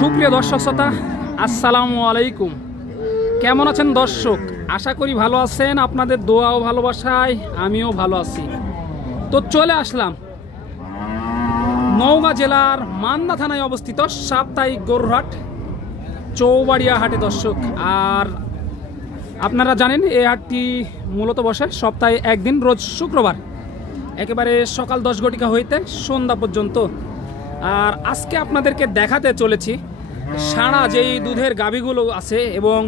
সুপ্রিয় দর্শক শ্রোতা, আসসালামু আলাইকুম। কেমন আছেন দর্শক? আশা করি ভালো আছেন। আপনাদের দোয়া ও ভালোবাসায় আমিও ভালো আছি। তো চলে আসলাম নওগাঁ জেলার মান্দা থানায় অবস্থিত সাপ্তাহিক গরুহাট চৌবাড়িয়া হাটে দর্শক। আর আপনারা জানেন এই হাটটি মূলত বসে সপ্তাহে একদিন, রোজ শুক্রবার, একেবারে সকাল 10 ঘটিকা হইতে সন্ধ্যা পর্যন্ত। আর আজকে আপনাদেরকে দেখাতে চলেছি সারা যেই দুধের গাভীগুলো আছে এবং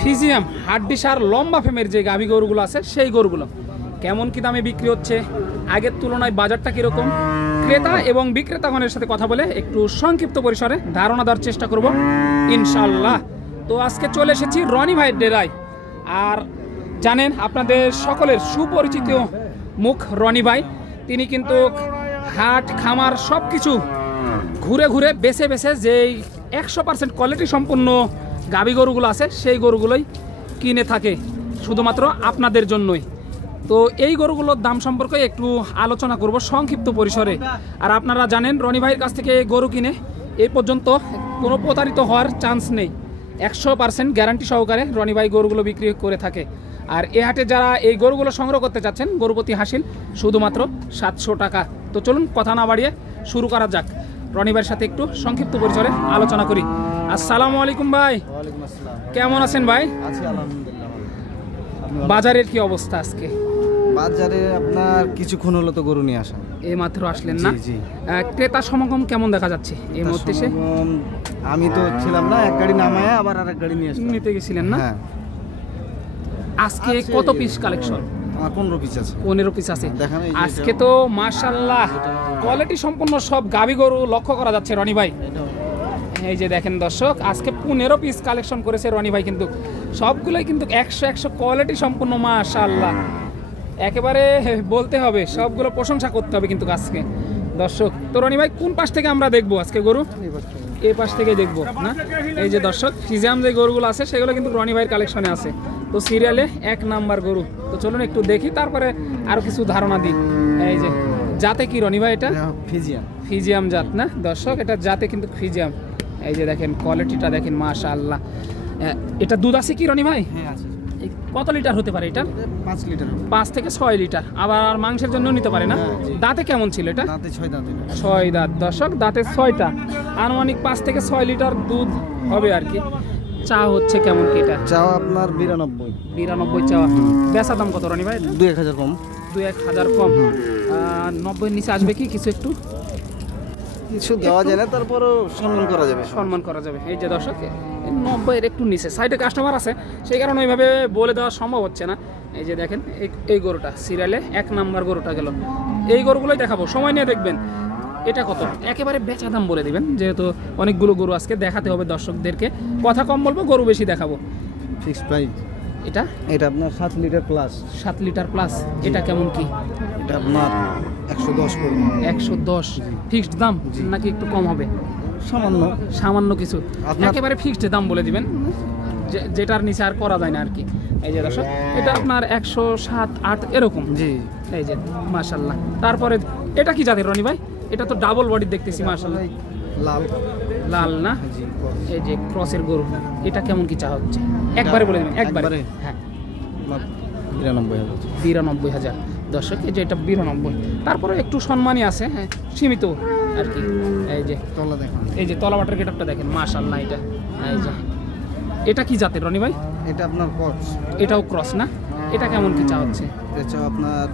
ফিজিয়াম হাড্ডিসার লম্বা ফেমের যে গাভী গরুগুলো আছে সেই গরুগুলো কেমন কি দামে বিক্রি হচ্ছে, আগের তুলনায় বাজারটা কীরকম, ক্রেতা এবং বিক্রেতাগণের সাথে কথা বলে একটু সংক্ষিপ্ত পরিসরে ধারণা দেওয়ার চেষ্টা করব ইনশাল্লাহ। তো আজকে চলে এসেছি রনি ভাইয়ের ডেরায়। আর জানেন আপনাদের সকলের সুপরিচিত মুখ রনি ভাই, তিনি কিন্তু হাট খামার সব কিছু ঘুরে ঘুরে বেছে বেছে যেই 100% কোয়ালিটি সম্পন্ন গাভী গরুগুলো আছে সেই গরুগুলোই কিনে থাকে শুধুমাত্র আপনাদের জন্যই। তো এই গরুগুলোর দাম সম্পর্কে একটু আলোচনা করব সংক্ষিপ্ত পরিসরে। আর আপনারা জানেন রনি ভাইয়ের কাছ থেকে গরু কিনে এই পর্যন্ত কোনো প্রতারিত হওয়ার চান্স নেই, 100% গ্যারান্টি সহকারে রনি ভাই গরুগুলো বিক্রি করে থাকে। আর এ হাটে যারা এই গরুগুলো সংগ্রহ করতে চাচ্ছেন, গরুপতি হাসিল শুধুমাত্র 700 টাকা। তো চলুন কথা না বাড়িয়ে শুরু করা যাক, রনি ভাইয়ের সাথে একটু সংক্ষিপ্ত পরিসরে আলোচনা করি। আসসালামু আলাইকুম ভাই। ওয়ালাইকুম আসসালাম। কেমন আছেন ভাই? আছি আলহামদুলিল্লাহ। বাজারের কি অবস্থা আজকে? বাজারে আপনার কিছুক্ষণ হলো তো গরু নিয়ে আসা। এই মাত্র আসলেন না? জি। ক্রেতা সমাগম কেমন দেখা যাচ্ছে এই মুহূর্তে? আমি তো ছিলাম না, এক গাড়ি নামায় আবার আরেক গাড়ি নিয়ে আসলাম। নিতে গেছিলেন না? হ্যাঁ। আজকে কত পিস কালেকশন? আমার 15 পিস আছে। 15 পিস আছে। দেখেন এই যে আজকে তো মাশাআল্লাহ কোয়ালিটি সম্পন্ন সব গাভী গরু লক্ষ্য করা যাচ্ছে রনি ভাই। এই যে দেখেন দর্শক, আজকে 15 পিস কালেকশন করেছে রনি ভাই, কিন্তু সবগুলোই কিন্তু 100 কোয়ালিটি সম্পন্ন মাশাআল্লাহ। একেবারে বলতে হবে, সবগুলো প্রশংসা করতে হবে কিন্তু আজকে দর্শক। তো রনি ভাই কোন পাশ থেকে আমরা দেখবো আজকে গরু? এই পাশ থেকে দেখবো না? এই যে দর্শক ফিজিয়াম যে গরুগুলো আছে সেগুলো কিন্তু রনি ভাইয়ের কালেকশনে আছে। তো সিরিয়ালে 1 নাম্বার গরু। তো চলুন একটু দেখি, তারপরে আরো কিছু ধারণা দিই। এই যে জাতে কি রনি ভাই? এটা ফিজিয়াম জাত না দর্শক, এটা জাতে কিন্তু ফিজিয়াম। এই যে দেখেন কোয়ালিটিটা দেখেন মাশাআল্লাহ। এটা দুধ আছে কি রনি ভাই? হ্যাঁ আছে। কত লিটার হতে পারে এটা? 5 লিটার। 5 থেকে 6 লিটার। আবার মাংসের জন্য নিতে পারে না? দাঁতে কেমন ছিল এটা? দাঁতে 6 দাঁত। 6 দাঁত দর্শক, দাঁতে 6টা, আনুমানিক 5 থেকে 6 লিটার দুধ হবে আর কি। চা হচ্ছে কেমন কি এটা? চাও আপনার 92 চাওয়া। বেচা দাম কত রনি ভাই? 2-1000 কম। 2-1000 কম। 90 নিচে আসবে কি কিছু? একটু কিছু দেওয়া যায় না, তারপরও সম্মান করা যাবে। সম্মান করা যাবে। এই যে দর্শক 90 এর একটু নিচে, সাইডে কাস্টমার আছে সেই কারণে ওইভাবে বলে দেওয়া সম্ভব হচ্ছে না। এই যে দেখেন এই গরুটা সিরিয়ালে 1 নাম্বার গরুটা গেল। এই গরুগুলোই দেখাবো, সময় নিয়ে দেখবেন। এটা কত? একেবারে বেচা দাম বলে দিবেন, যেহেতু অনেকগুলো গরু আজকে দেখাতে হবে দর্শকদেরকে। কথা কম বলবো, গরু বেশি দেখাবো। ফিক্স প্রাইস এটা আপনার 7 লিটার প্লাস। 7 litre plus. এটা কেমন কি? এটা আপনার 110 পড়বে। 110 ফিক্সড দাম নাকি একটু কম হবে? সামান্য কিছু। একেবারে ফিক্সড দাম বলে দিবেন, যেটার নিচে আর করা যায় না আর কি। এই যে দর্শক এটা আপনার 107-8 এরকম। জি। এই যে মাশাআল্লাহ। তারপরে এটা কি জাতের রনি ভাই? এটা তো ডাবল বডি দেখতেছি মাশাআল্লাহ। লাল না? এই যে ক্রসের গরু। এটা কেমন কি চা হচ্ছে? একবারে বলে দিবেন। একবারে? হ্যাঁ 92,000 দর্শক। এই যে এটা 92। তারপরে একটু সম্মানই আছে, হ্যাঁ সীমিত আর কি। এই যে তলা দেখেন, এই যে তলাবাটার গেটআপটা দেখেন মাশাআল্লাহ। এই যে এটা কি জাতের রনি ভাই? এটা আপনার ক্রস। এটাও ক্রস না? এটা কেমন কি চা হচ্ছে? এটা আপনার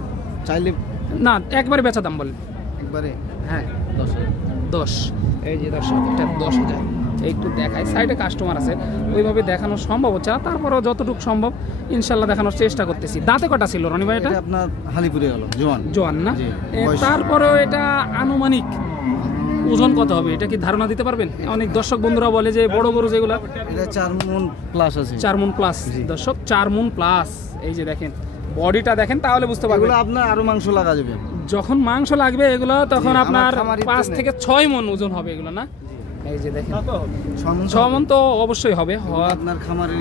চাইলে না একবারে বেচা দাম বলেন। একবারে হ্যাঁ 10। এই যে দর্শক এটা 10,000। একটু দেখাই, সাইডে কাস্টমার আছে ওইভাবে দেখানো সম্ভব হচ্ছে না, তারপরেও যতটুকু সম্ভব ইনশাল্লাহ দেখানোর চেষ্টা করতেছি। দাঁতে কটা ছিল রনি ভাই? এটা আপনার হালিপুরে হলো জোয়ান না? তারপরেও এটা আনুমানিক ওজন কত হবে? এটা কি ধারণা দিতে পারবেন? অনেক দর্শক বন্ধুরা বলে যে বড় গরু যেগুলো, এটা 4 মণ প্লাস আছে। 4 মণ প্লাস দর্শক, 4 মণ প্লাস। এই যে দেখেন বডিটা দেখেন, তাহলে বুঝতে পারবেন। এগুলো আপনার আরো মাংস লাগা যাবে। যখন মাংস লাগবে এগুলো তখন আপনার 5 থেকে 6 মণ ওজন হবে এগুলো না? এই যে দেখেন 6 মণ তো অবশ্যই হবে। আপনার খামারে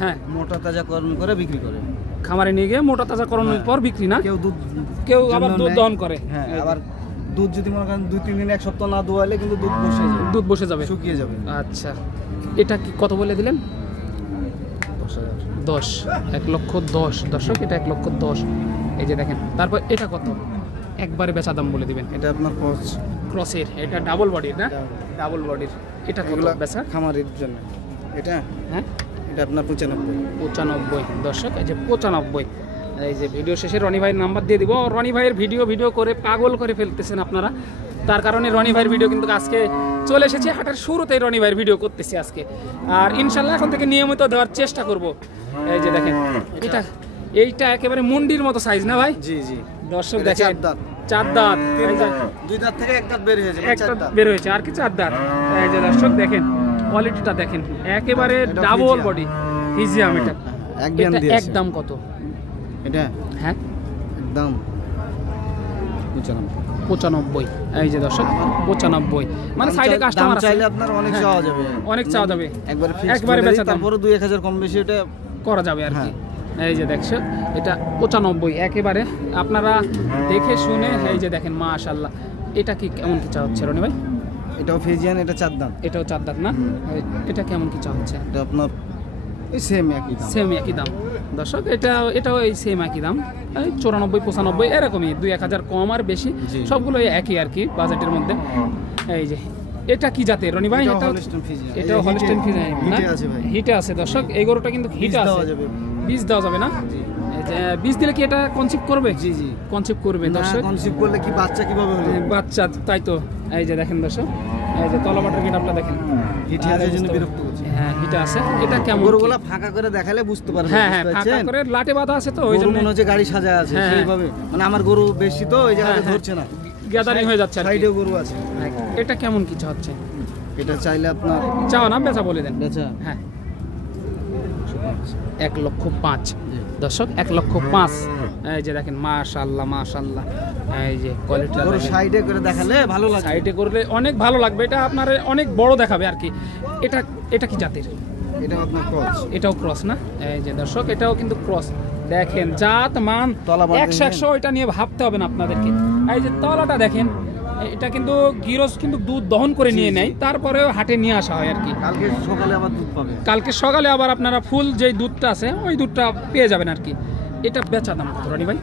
হ্যাঁ মোটা তাজা করে বিক্রি করে। খামারে নিয়ে গিয়ে মোটা তাজা করানোর পর বিক্রি না? কেউ আবার দুধ দহন করে। হ্যাঁ আবার দুধ যদি মনে করেন 2-3 দিন 1 সপ্তাহ না দোয়ালে কিন্তু দুধ বসে যাবে, দুধ বসে যাবে, শুকিয়ে যাবে। আচ্ছা, এটা কি কত বলে দিলেন? 10, 1,10,000 দর্শক, এটা 1,10,000। এই যে দেখেন, তারপর এটা কত একবারে বেচা দাম বলে দিবেন? এটা আপনার ক্রসের, এটা ডাবল বডির না? ডাবল বডির, এটা কত এগুলা বেচা? খামারের জন্য এটা, হ্যাঁ এটা আপনার 95 দর্শক, এই যে 95। এই যে ভিডিও শেষে রনি ভাইয়ের নাম্বার দিয়ে দিব। রনি ভাইয়ের ভিডিও করে পাগল করে ফেলতেছেন আপনারা, তার কারণে রনি ভাইয়ের ভিডিও কিন্তু আজকে চলে এসেছে। হাটের শুরুতেই রনি ভাইয়ের ভিডিও করতেছি আজকে, আর ইনশাল্লাহ এখন থেকে নিয়মিত দেওয়ার চেষ্টা করব। এই যে দেখেন, এইটা একেবারে মুন্ডির মতো সাইজ না ভাই? জি জি দর্শক এটা দেখেন, 4 দাঁত, 4 দাঁত, 2 দাঁত থেকে 1 দাঁত বের হয়েছে, একটা বের হয়েছে, আর কি 4 দাঁত। এই যে দর্শক দেখেন, কোয়ালিটিটা দেখেন, একেবারে ডাবল বডি ফিজিয়াম। এটা একদম কত এটা? হ্যাঁ, একদম 95। এই যে দর্শক 95, মানে সাইডে কাস্টমার আছে, চাইলে আপনার অনেক চাওয়া যাবে, অনেক চাওয়া যাবে, একবারে বেচা দাম, তারপরে 2-1,000 কম বেশি এটা করা যাবে আর কি। এই যে দেখছেন, এটা 95 একেবারে আপনারা দেখে শুনে। এই যে দেখেন, মাশাআল্লাহ। এটা কি কেমন কি চা হচ্ছে রনি ভাই? এটাও ফিজিয়ান, এটা 4 দাঁত, এটাও 4 দাঁত না? এটা কেমন কি চা হচ্ছে? এটা আপনার এই সেম একই দাম দর্শক, এটাও এই সেম একই দাম, এই 94-95 এরকমই, 2-1,000 কম আর বেশি, সবগুলো একই আর কি বাজেটের মধ্যে। এই যে এটা কি জাতের রনি ভাই? এটাও হলস্টেইন ফ্রিজিয়ান না? হিটে আছে দর্শক, এই গরুটা কিন্তু হিটে আছে। বীজ দেওয়া যাবে না? এই যে বীজ দিলে কি এটা কনসিভ করবে? জি জি কনসিভ করবে দর্শক। কনসিভ করলে কি বাচ্চা কিভাবে হবে? বাচ্চা, তাই তো। এই যে দেখেন দর্শক, এই যে তলাবাটার গেটআপটা দেখেন, হিটে আছে জন্য বিরক্ত করছে। হ্যাঁ, হিটে আছে। এটা কেমন? গরুগুলা ফাঁকা করে দেখালে বুঝতে পারবে। হ্যাঁ, ফাঁকা করে লাটে বাঁধা আছে, তো ওই জন্য মনে হচ্ছে গাড়ি সাজা আছে সেইভাবে। মানে আমার গরু বেশি তো ওই জায়গাতে ধরছে না, গ্যাদারিং হয়ে যাচ্ছে আর কি। সাইডেও গরু আছে। এটা কেমন কিছু হচ্ছে? এটা চাইলে আপনার চাও না বেচা বলে দেন? বেচা হ্যাঁ, 1,05,000 দর্শক, 1,05,000। এই যে দেখেন, মাশাআল্লাহ মাশাআল্লাহ। এই যে কোয়ালিটিটা গরু সাইডে করে দেখালে ভালো লাগে, সাইডে করলে অনেক ভালো লাগবে, এটা আপনার অনেক বড় দেখাবে আর কি। এটা কি জাতের? এটাও আপনার ক্রস, এটাও ক্রস না? এই যে দর্শক, এটাও কিন্তু ক্রস। দেখেন জাত মান 100 এটা নিয়ে ভাবতে হবে না আপনাদেরকে। এই যে তলাটা দেখেন, এটা কিন্তু গিরস কিন্তু দুধ দহন করে নিয়ে নেয়, তারপরেও হাটে নিয়ে আসা হয় আর কি। কালকে সকালে আবার দুধ পাবে, কালকে সকালে আবার আপনারা ফুল যেই দুধটা আছে ওই দুধটা পেয়ে যাবেন আর কি। এটা বেচা দাম কত রনি ভাই?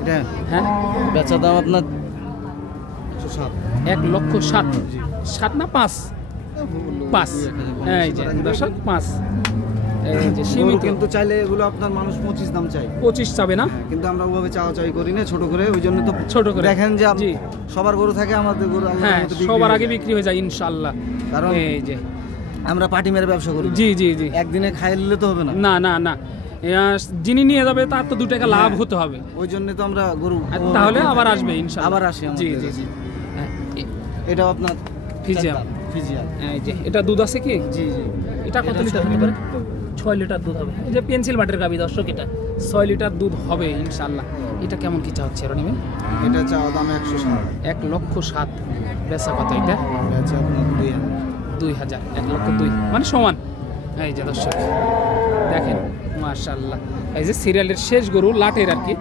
এটা হ্যাঁ, বেচা দাম আপনার 1,07,000। 7 না 5? 5। এই যে দর্শক 5। এই যে সীমিত, কিন্তু চাইলে এগুলো আপনার মানুষ 25 দাম চাই, 25 চাবে না? কিন্তু আমরা ওভাবে চাওয়া করি না, ছোট করে। ওই জন্য তো ছোট করে দেখেন যে জি, সবার গরু থাকে, আমাদের গরু হ্যাঁ সবার আগে বিক্রি হয়ে যায় ইনশাআল্লাহ। কারণ এই যে আমরা পার্টি মেরে ব্যবসা করি। জি জি জি, একদিনে খাইয়ে নিলে তো হবে না। না না না, যিনি নিয়ে যাবে তার তো 2 টাকা লাভ হতে হবে। ওই জন্য তো আমরা গরু, তাহলে আবার আসবে ইনশাআল্লাহ, আবার আসে। জি জি জি। এটাও আপনার ফিজিয়াম। এই যে এটা দুধ আছে কি? জি জি। এটা কত লিটার হতে পারে? 6 লিটার দুধ হবে। এই যে পেন্সিল বাটের গাবি দর্শক, এটা 6 লিটার দুধ হবে ইনশাআল্লাহ। এটা কেমন কি চা হচ্ছে রনি ভাই? এটা চাওয়া দাম 107। 1,07,000 বেচা কত এটা? বেচা আপনার 2,000। 1,02,000 মানে সমান। এই যে দর্শক দেখেন, মাশাআল্লাহ। এই যে সিরিয়ালের শেষ গরু লাটের আর কি,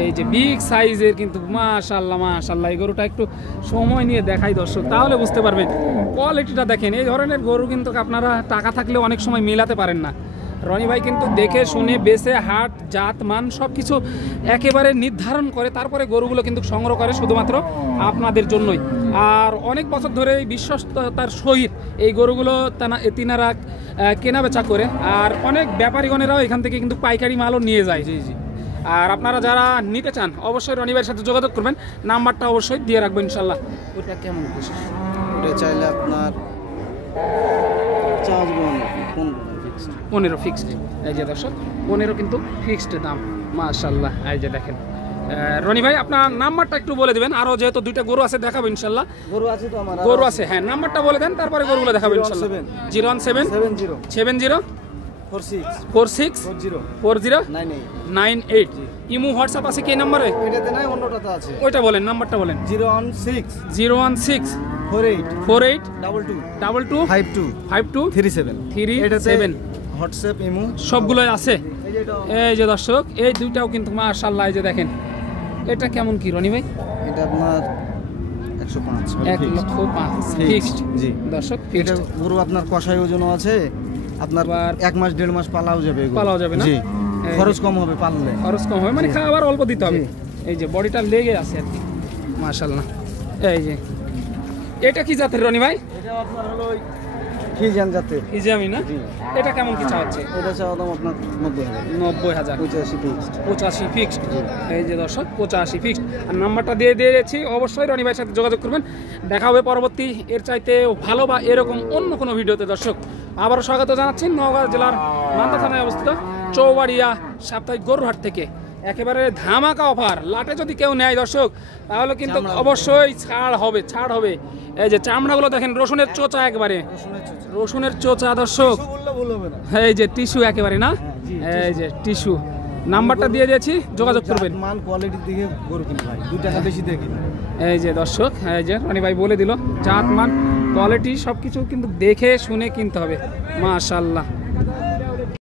এই যে বিগ সাইজের কিন্তু মাশাআল্লাহ মাশাআল্লাহ। এই গরুটা একটু সময় নিয়ে দেখাই দর্শক, তাহলে বুঝতে পারবেন। কোয়ালিটিটা দেখেন, এই ধরনের গরু কিন্তু আপনারা টাকা থাকলেও অনেক সময় মেলাতে পারেন না। রনি ভাই কিন্তু দেখে শুনে বেছে হাট জাত মান সব কিছু একেবারে নির্ধারণ করে তারপরে গরুগুলো কিন্তু সংগ্রহ করে শুধুমাত্র আপনাদের জন্যই। আর অনেক বছর ধরে এই বিশ্বস্ততার সহিত এই গরুগুলো তিনারা কেনা বেচা করে, আর অনেক ব্যাপারীগণেরাও এখান থেকে কিন্তু পাইকারি মালও নিয়ে যায়। জি জি। আর আপনারা যারা নিতে চান অবশ্যই রনি ভাইয়ের সাথে যোগাযোগ করবেন, নাম্বারটা অবশ্যই দিয়ে রাখবেন ইনশাল্লাহ। ওটা কেমন? ওটা চাইলে আপনার 15 ফিক্সড। এই যে দর্শক 15 কিন্তু ফিক্সড দাম মাশাআল্লাহ। এই যে দেখেন রনি ভাই, আপনার নাম্বারটা একটু বলে দিবেন, আরো যেহেতু 2টা গরু আছে দেখাবো ইনশাআল্লাহ। গরু আছে তো আমার, গরু আছে, হ্যাঁ নাম্বারটা বলে দেন, তারপরে গরুগুলো দেখাবো ইনশাআল্লাহ। 017 70 46 40 98। ইমো হোয়াটসঅ্যাপ আছে কি নম্বরে? এটাতে নাই, অন্যটাতে আছে। ওইটা বলেন, নাম্বারটা বলেন। 016 48 22 52 37। হোয়াটসঅ্যাপ ইমো সবগুলোই আছে। এই যে দর্শক, এই দুইটাও কিন্তু মাশাআল্লাহ। এই যে দেখেন, এটা কেমন কি রনি ভাই? এটা আপনার 105 1,05,000 ফিক্সড। জি দর্শক এটা ফিক্সড গরু আপনার কষাই ওজনও আছে, আপনার আবার 1 মাস 1.5 মাস পালাও যাবে এগুলো। পালাও যাবে না? জি এই খরচ কম হবে পাললে। খরচ কম হবে, মানে জি। খাবার অল্প দিতে হবে। জি। এই যে বডিটা লেগে আছে আর কি, মাশাআল্লাহ। এই যে এটা কি জাতের রনি ভাই? এটা আপনার হলো ফিজিয়ান জাতের। ইজামি না? জি। এটা কেমন কি চাচ্ছে? এটা চাওয়া দাম আপনার 90,000, 90,000, 85 ফিক্সড। 85 ফিক্সড। এই যে দর্শক 85 ফিক্সড। আর নাম্বারটা দিয়ে দিয়েছি, অবশ্যই রনি ভাইয়ের সাথে যোগাযোগ করবেন। দেখা হবে পরবর্তী এর চাইতে ভালো বা এরকম অন্য কোনো ভিডিওতে। দর্শক আবারও স্বাগত জানাচ্ছি নওগাঁ জেলার মান্দা থানায় অবস্থিত চৌবাড়িয়া সাপ্তাহিক গরুর হাট থেকে। একেবারে ধামাকা অফার, লাটে যদি কেউ নেয় দর্শক তাহলে কিন্তু অবশ্যই ছাড় হবে, ছাড় হবে। এই যে চামড়াগুলো দেখেন, রসুনের চোচা একেবারে, রসুনের চোচা দর্শক। বললে ভুল হবে না। এই যে টিস্যু একেবারে না, জি, এই যে টিস্যু। নাম্বারটা দিয়ে দিয়েছি, যোগাযোগ করবেন। মান কোয়ালিটির দিকে গরু কিনে ভাই, 2 টাকা বেশি দিয়ে কিনে। এই যে দর্শক, এই যে রনি ভাই বলে দিল, জাত মান কোয়ালিটি সব কিছু কিন্তু দেখে শুনে কিনতে হবে। মাশাআল্লাহ।